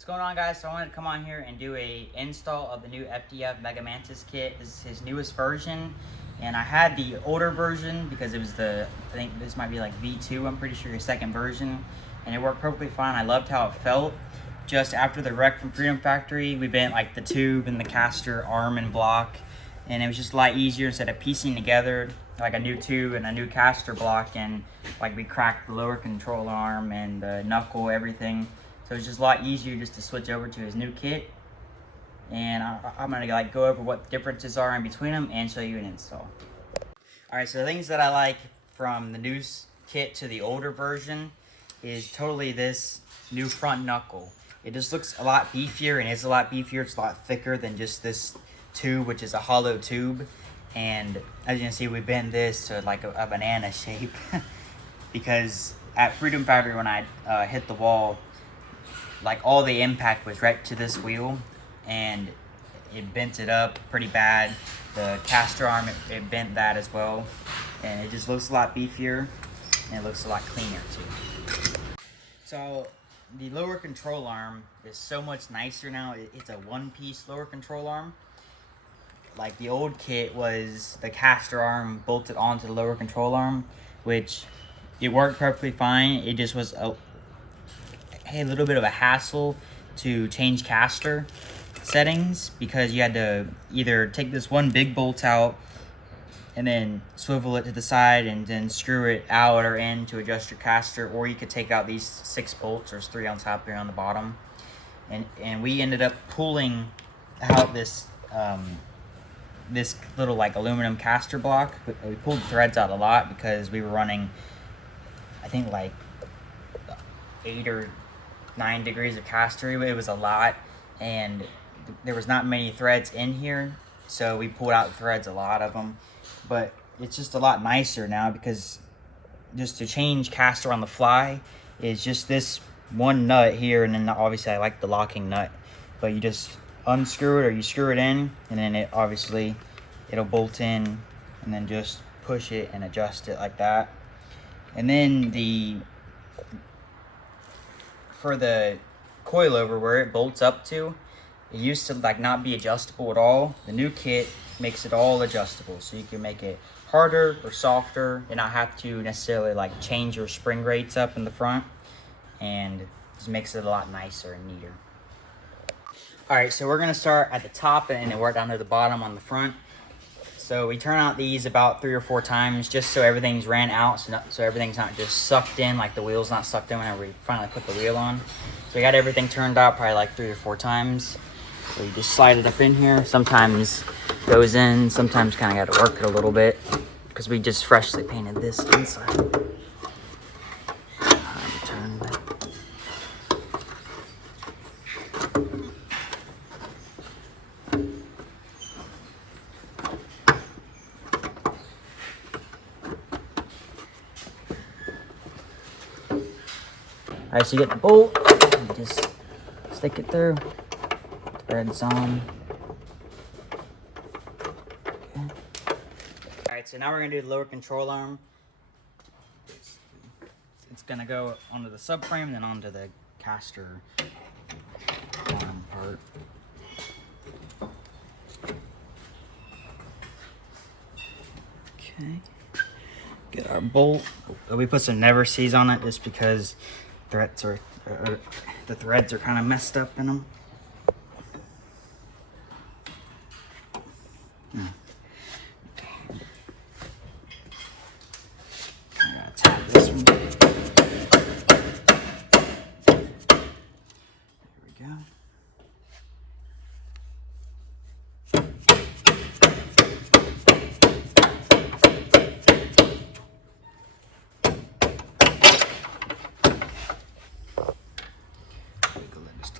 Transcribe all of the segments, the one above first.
What's going on, guys? So I wanted to come on here and do a install of the new FDF Mega Mantis kit. This is his newest version, and I had the older version because it was I think this might be like V2, I'm pretty sure, his second version, and it worked perfectly fine. I loved how it felt. Just after the wreck from Freedom Factory, we bent like the tube and the caster arm and block, and it was just a lot easier instead of piecing together like a new tube and a new caster block, and like we cracked the lower control arm and the knuckle, everything. So it's just a lot easier just to switch over to his new kit. And I'm gonna like go over what the differences are in between them and show you an install. All right, so the things that I like from the new kit to the older version is totally this new front knuckle. It just looks a lot beefier, and it's a lot beefier. It's a lot thicker than just this tube, which is a hollow tube. And as you can see, we bent this to like a banana shape because at Freedom Factory, when I hit the wall, like all the impact was right to this wheel, and it bent it up pretty bad. The caster arm, it bent that as well, and it just looks a lot beefier, and it looks a lot cleaner too. So the lower control arm is so much nicer now. It's a one-piece lower control arm. Like the old kit was the caster arm bolted onto the lower control arm, which it worked perfectly fine. It just was a little bit of a hassle to change caster settings because you had to either take this one big bolt out and then swivel it to the side and then screw it out or in to adjust your caster, or you could take out these 6 bolts. There's 3 on top, 3 on the bottom, and we ended up pulling out this this little like aluminum caster block. We pulled the threads out a lot because we were running, I think, like 8 or 9 degrees of caster. It was a lot, and there was not many threads in here, so we pulled out the threads, a lot of them. But it's just a lot nicer now because just to change caster on the fly is just this one nut here, and then obviously I like the locking nut, but you just unscrew it or you screw it in, and then it'll bolt in, and then just push it and adjust it like that. And then for the coilover, where it bolts up to, it used to like not be adjustable at all. The new kit makes it all adjustable, so you can make it harder or softer and not have to necessarily like change your spring rates up in the front, and just makes it a lot nicer and neater. All right, so we're gonna start at the top and then work down to the bottom on the front. So we turn out these about 3 or 4 times just so everything's ran out, so everything's not just sucked in, like the wheel's not sucked in whenever we finally put the wheel on. So we got everything turned out probably like 3 or 4 times. So you just slide it up in here. Sometimes goes in, sometimes kind of got to work it a little bit because we just freshly painted this inside. Turn that. All right, so you get the bolt, you just stick it through, threads on. Okay. All right, so now we're gonna do the lower control arm. It's gonna go onto the subframe, then onto the caster arm part. Okay, get our bolt. We put some Never Sees on it just because the threads are kind of messed up in them. I gotta tap this one. There we go.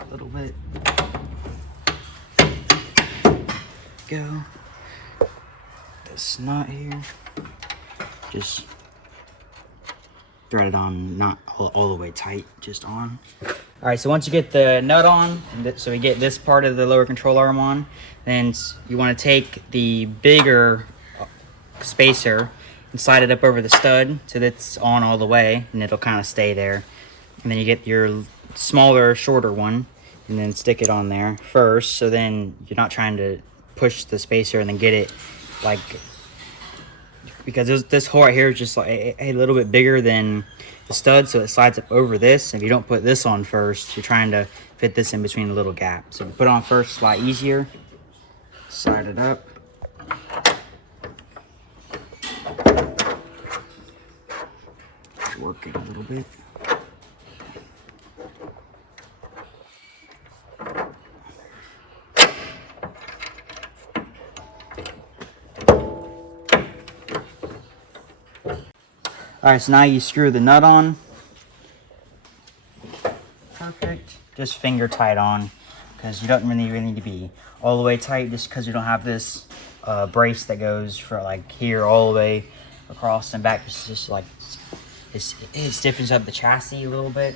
A little bit. Go. This nut here, just thread it on, not all the way tight, just on. All right, so once you get the nut on, so we get this part of the lower control arm on, then you want to take the bigger spacer and slide it up over the stud so that's on all the way, and it'll kind of stay there. And then you get your smaller, shorter one, and then stick it on there first, so then you're not trying to push the spacer and then get it like, because this hole right here is just like a little bit bigger than the stud, so it slides up over this. If you don't put this on first, you're trying to fit this in between the little gap. So if you put it on first, it's a lot easier. Slide it up. Work it a little bit. Alright, so now you screw the nut on. Perfect. Just finger tight on, because you don't really need to be all the way tight, just because you don't have this brace that goes for like here all the way across and back. It's just like it stiffens up the chassis a little bit.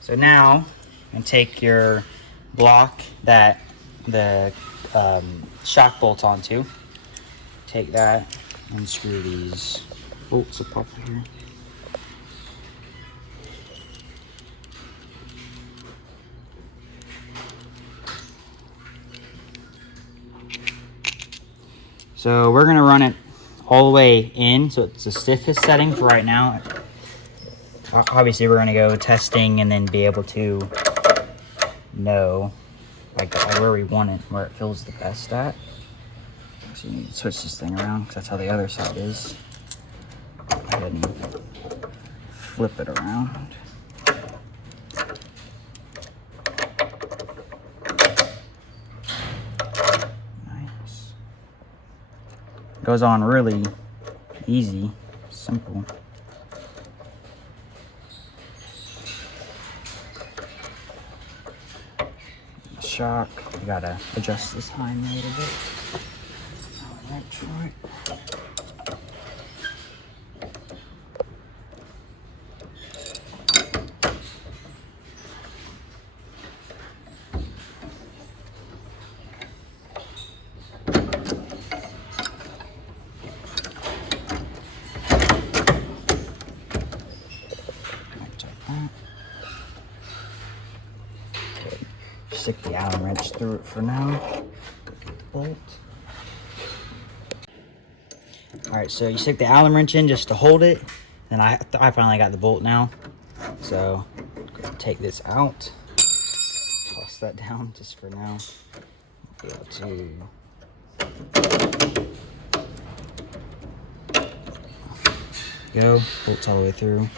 So now, and take your block that the shock bolts onto. Take that and screw these bolts up off of here. So we're gonna run it all the way in, so it's the stiffest setting for right now. Obviously we're gonna go testing and then be able to know like where we want it, where it feels the best at. So you need to switch this thing around, because that's how the other side is. Go ahead and flip it around. Nice. Goes on really easy, simple. Shock, you gotta adjust this time a little bit. Wrench for it. Stick the Allen wrench through it for now. Bolt. Alright, so you stick the Allen wrench in just to hold it. And I finally got the bolt now. So, take this out. Toss that down just for now. Be able to... Go, bolts all the way through.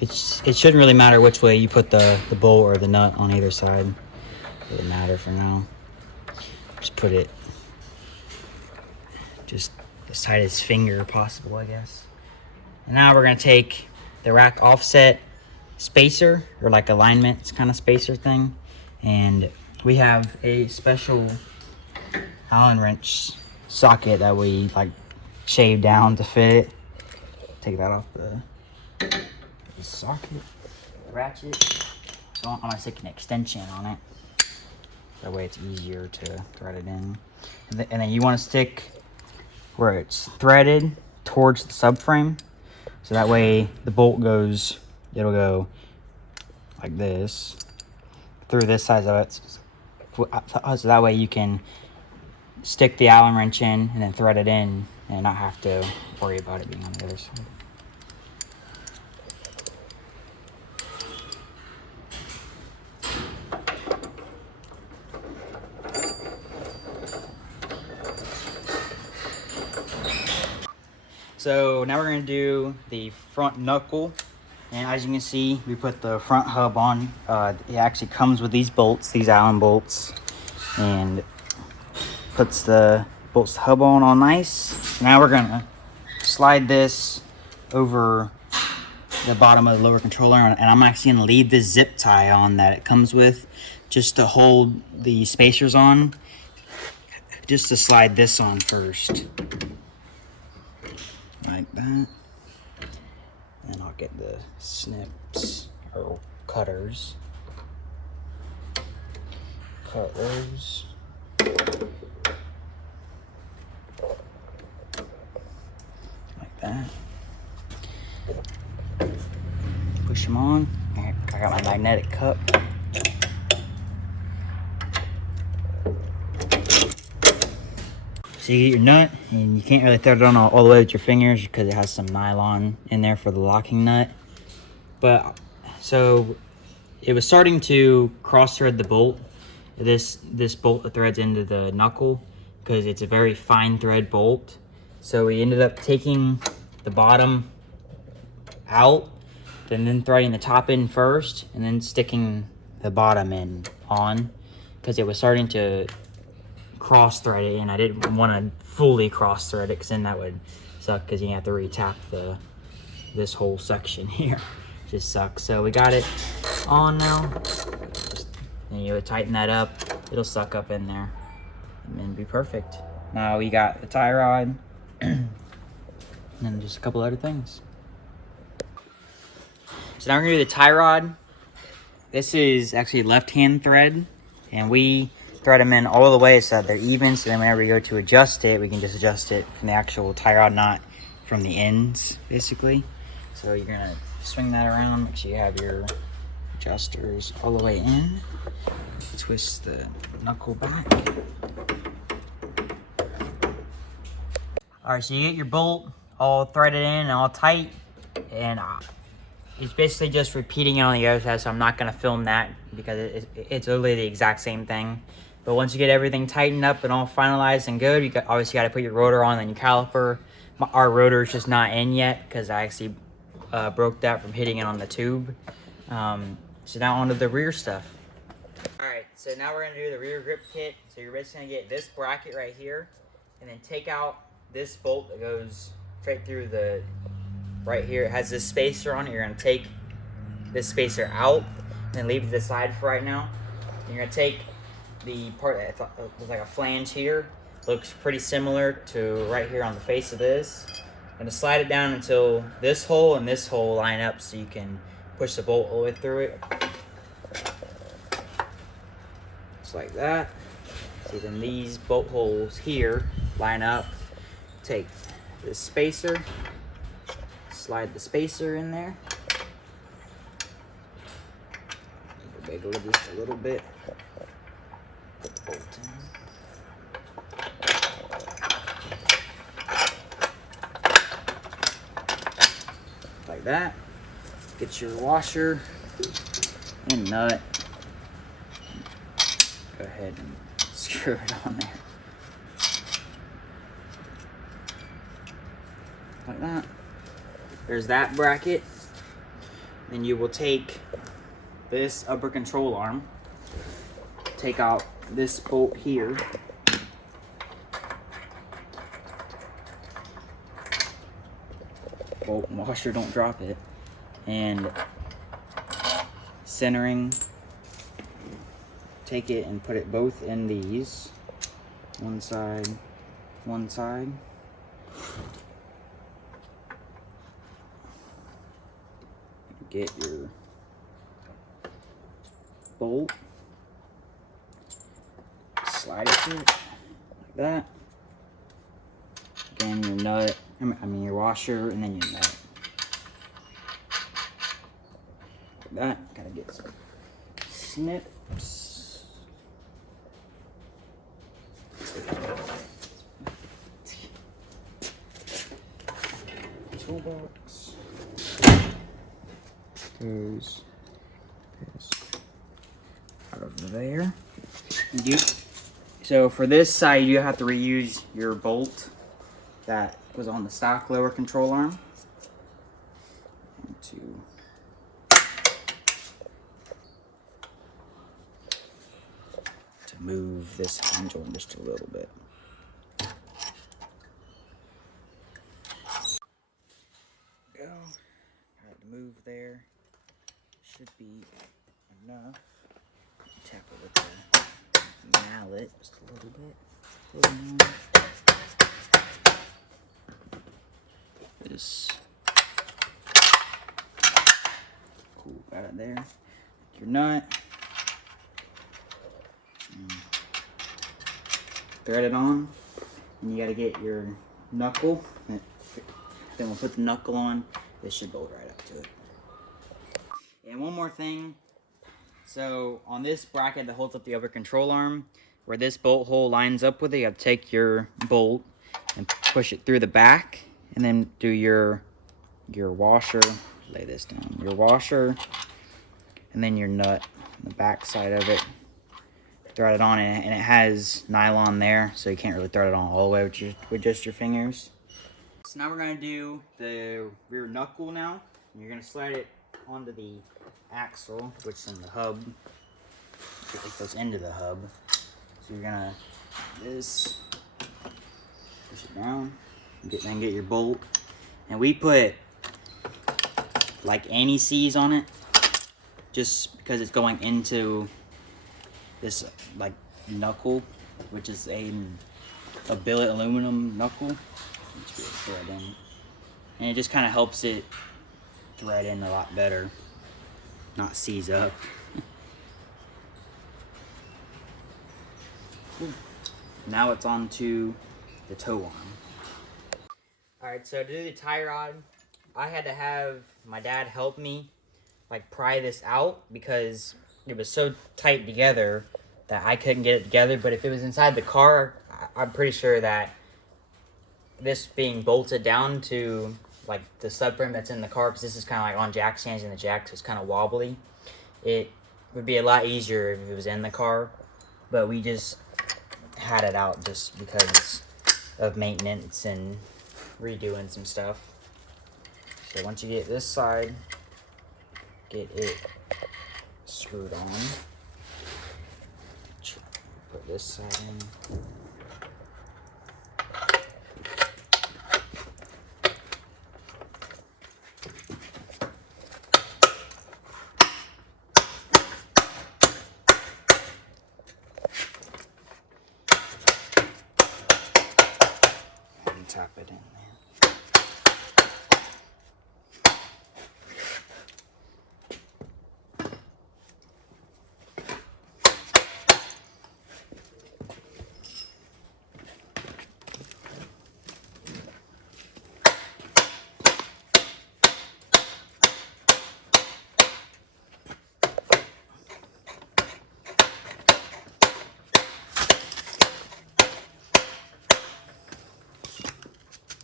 It shouldn't really matter which way you put the bolt or the nut on either side. Doesn't matter for now. Just put it just as tight as finger possible, I guess. And now we're gonna take the rack offset spacer, or like alignment kind of spacer thing, and we have a special Allen wrench socket that we like shave down to fit it. Take that off the socket, ratchet. So I'm gonna stick an extension on it. That way it's easier to thread it in. And then you want to stick where it's threaded towards the subframe. So that way the bolt goes, it'll go like this through this side of it. So that way you can stick the Allen wrench in and then thread it in and not have to worry about it being on the other side. So now we're going to do the front knuckle, and as you can see, we put the front hub on. It actually comes with these bolts, these Allen bolts, and puts the bolts hub on all nice. So now we're going to slide this over the bottom of the lower controller, and I'm actually going to leave this zip tie on that it comes with just to hold the spacers on, just to slide this on first. Like that. And I'll get the snips or cutters. Cut those. Like that. Push them on. I got my magnetic cup. So you get your nut, and you can't really thread it on all the way with your fingers because it has some nylon in there for the locking nut. But so it was starting to cross thread the bolt. This bolt threads into the knuckle because it's a very fine thread bolt. So we ended up taking the bottom out, and then threading the top in first, and then sticking the bottom end on because it was starting to cross thread it, and I didn't want to fully cross thread it because then that would suck because you have to re-tap this whole section here. Just sucks. So we got it on now. And you would tighten that up, it'll suck up in there and then be perfect. Now we got the tie rod and then just a couple other things. So now we're gonna do the tie rod. This is actually left-hand thread, and we thread them in all the way so that they're even, so then whenever we go to adjust it, we can just adjust it from the actual tie rod, not from the ends, basically. So you're gonna swing that around, make sure you have your adjusters all the way in. Twist the knuckle back. All right, so you get your bolt all threaded in and all tight, and it's basically just repeating it on the other side, so I'm not gonna film that because it's literally the exact same thing. But once you get everything tightened up and all finalized and good, you obviously gotta put your rotor on, then your caliper. Our rotor is just not in yet because I actually broke that from hitting it on the tube. So now onto the rear stuff. All right, so now we're gonna do the rear grip kit. So you're basically gonna get this bracket right here, and then take out this bolt that goes straight through the, right here. It has this spacer on it. You're gonna take this spacer out, and then leave it to the side for right now. And you're gonna take the part that looks like a flange here. Looks pretty similar to right here on the face of this. Gonna slide it down until this hole and this hole line up so you can push the bolt all the way through it. Just like that. See, then these bolt holes here line up. Take this spacer, slide the spacer in there. Wiggle it just a little bit. Put the bolt in. Like that. Get your washer and nut. Go ahead and screw it on there. Like that. There's that bracket. Then you will take this upper control arm, take out this bolt here, bolt and washer, don't drop it, and centering, take it and put it both in these, one side, one side. Get your bolt, slide it through like that. Again, your nut, I mean your washer, and then your nut. Like that. Gotta get some snips. Toolbox. Goes out of there. So for this side, you have to reuse your bolt that was on the stock lower control arm. To move this hinge on just a little bit. Go. Got to move there. Should be enough. Tap it with the mallet just a little bit. This. Cool, got it there. Your nut. Thread it on. And you got to get your knuckle. Then we'll put the knuckle on. This should bolt right up to it. And one more thing. So on this bracket that holds up the upper control arm, where this bolt hole lines up with it, you have to take your bolt and push it through the back, and then do your washer. Lay this down. Your washer, and then your nut on the back side of it. Thread it on, and it has nylon there, so you can't really thread it on all the way with just your fingers. So now we're gonna do the rear knuckle now. You're gonna slide it onto the axle, which is in the hub. It goes into the hub. So you're gonna do this, push it down, then get your bolt. And we put like anti-seize on it, just because it's going into this like knuckle, which is a billet aluminum knuckle. And it just kind of helps it thread in a lot better, not seize up. Now it's on to the tow arm. Alright, so to do the tie rod, I had to have my dad help me like pry this out because it was so tight together that I couldn't get it together. But if it was inside the car, I'm pretty sure that this being bolted down to like the subframe that's in the car, because this is kind of like on jack stands in the jack, so it's kind of wobbly. It would be a lot easier if it was in the car, but we just had it out just because of maintenance and redoing some stuff. So once you get this side, get it screwed on. Put this side in. Tap it in there.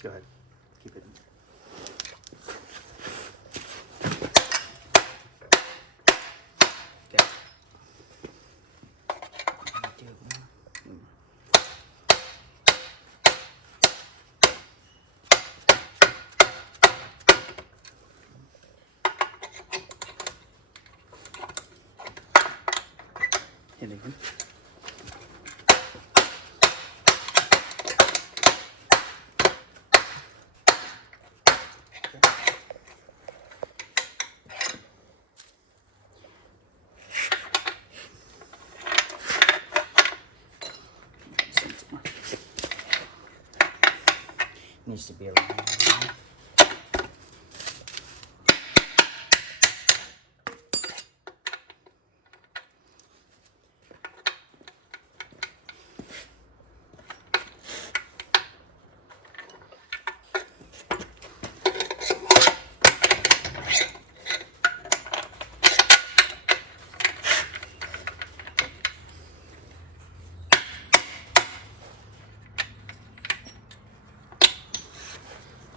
Go ahead, keep it. Okay. Hit it again. Needs to be around.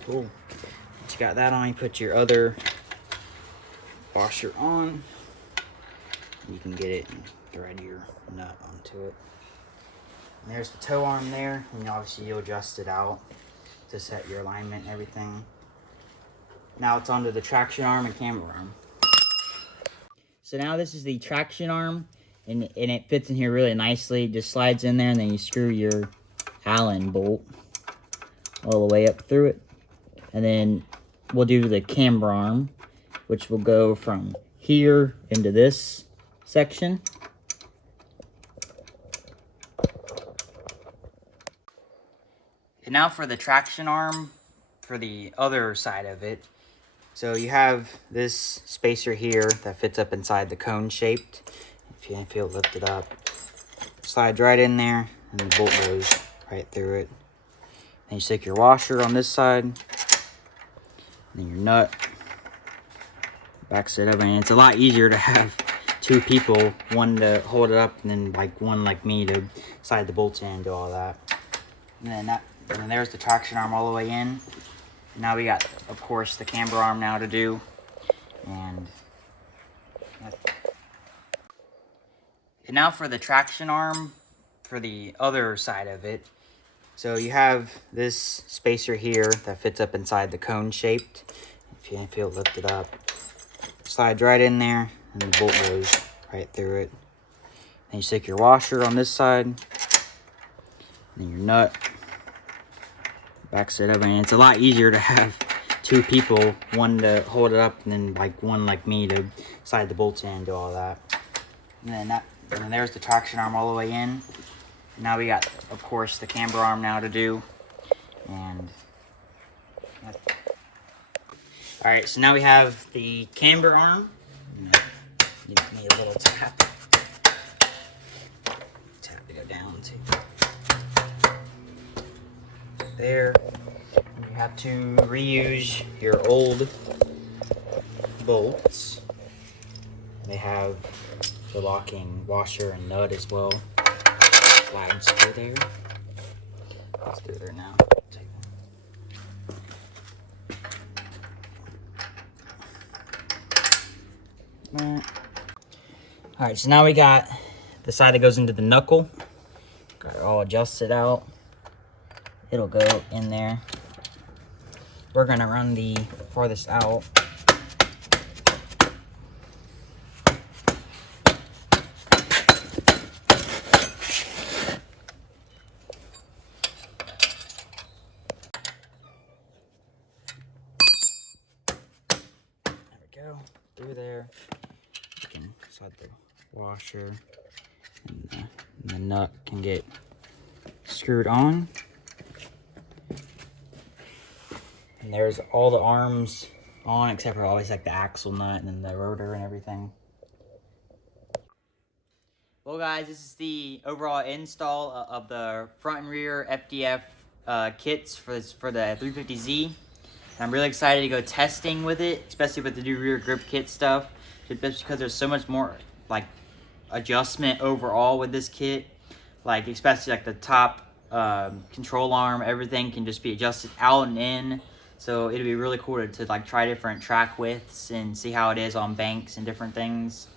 Cool. Once you got that on, you put your other washer on. You can get it and thread your nut onto it. And there's the tow arm there, and obviously you'll adjust it out to set your alignment and everything. Now it's onto the traction arm and camber arm. So now this is the traction arm, and it fits in here really nicely. It just slides in there, and then you screw your Allen bolt all the way up through it. And then we'll do the camber arm, which will go from here into this section. And now for the traction arm for the other side of it. So you have this spacer here that fits up inside the cone shaped. If you feel it lifted up, slides right in there, and the bolt goes right through it. Then you stick your washer on this side. Then your nut backs it up, and it's a lot easier to have two people, one to hold it up and then like one like me to slide the bolts in and do all that. And then there's the traction arm all the way in. Now we got, of course, the camber arm now to do. And now for the traction arm for the other side of it. So you have this spacer here that fits up inside the cone shaped. If you feel it lifted up, slides right in there and the bolt goes right through it. Then you stick your washer on this side, and then your nut backs it up. And it's a lot easier to have two people, one to hold it up and then like one like me to slide the bolts in and do all that. And then there's the traction arm all the way in. Now we got, of course, the camber arm now to do. And all right, so now we have the camber arm. You need a little tap to go down to there. And you have to reuse your old bolts. They have the locking washer and nut as well. Slides through there. Let's do there now. Alright, so now we got the side that goes into the knuckle. Got it all adjusted out. It'll go in there. We're gonna run the farthest out. Go through there. You can slide the washer, and the nut can get screwed on. And there's all the arms on except for always like the axle nut and then the rotor and everything. Well guys, this is the overall install of the front and rear FDF kits for the 350Z. I'm really excited to go testing with it, especially with the new rear grip kit stuff, just because there's so much more like adjustment overall with this kit. Like especially like the top control arm, everything can just be adjusted out and in. So it'll be really cool to like try different track widths and see how it is on banks and different things.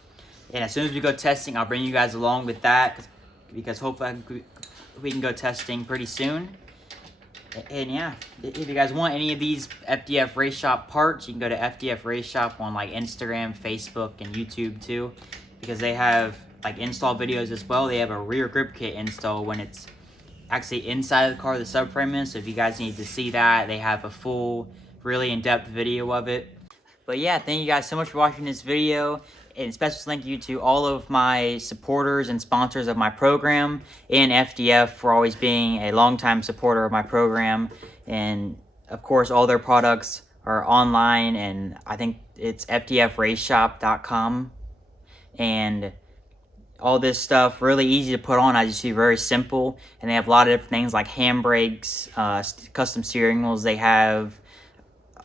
And as soon as we go testing, I'll bring you guys along with that because hopefully we can go testing pretty soon. And yeah, if you guys want any of these FDF Race Shop parts, you can go to FDF Race Shop on like Instagram, Facebook, and YouTube too, because they have like install videos as well. They have a rear grip kit install when it's actually inside of the car the subframe is. So if you guys need to see that, they have a full, really in-depth video of it. But yeah, thank you guys so much for watching this video. And special thank you to all of my supporters and sponsors of my program, and FDF for always being a longtime supporter of my program. And of course, all their products are online, and I think it's fdfraceshop.com. And all this stuff really easy to put on, as you see, very simple. And they have a lot of different things like handbrakes, custom steering wheels. They have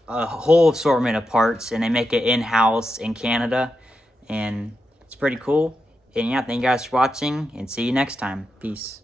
a whole assortment of parts, and they make it in-house in Canada. And it's pretty cool. And yeah, thank you guys for watching, and see you next time. Peace.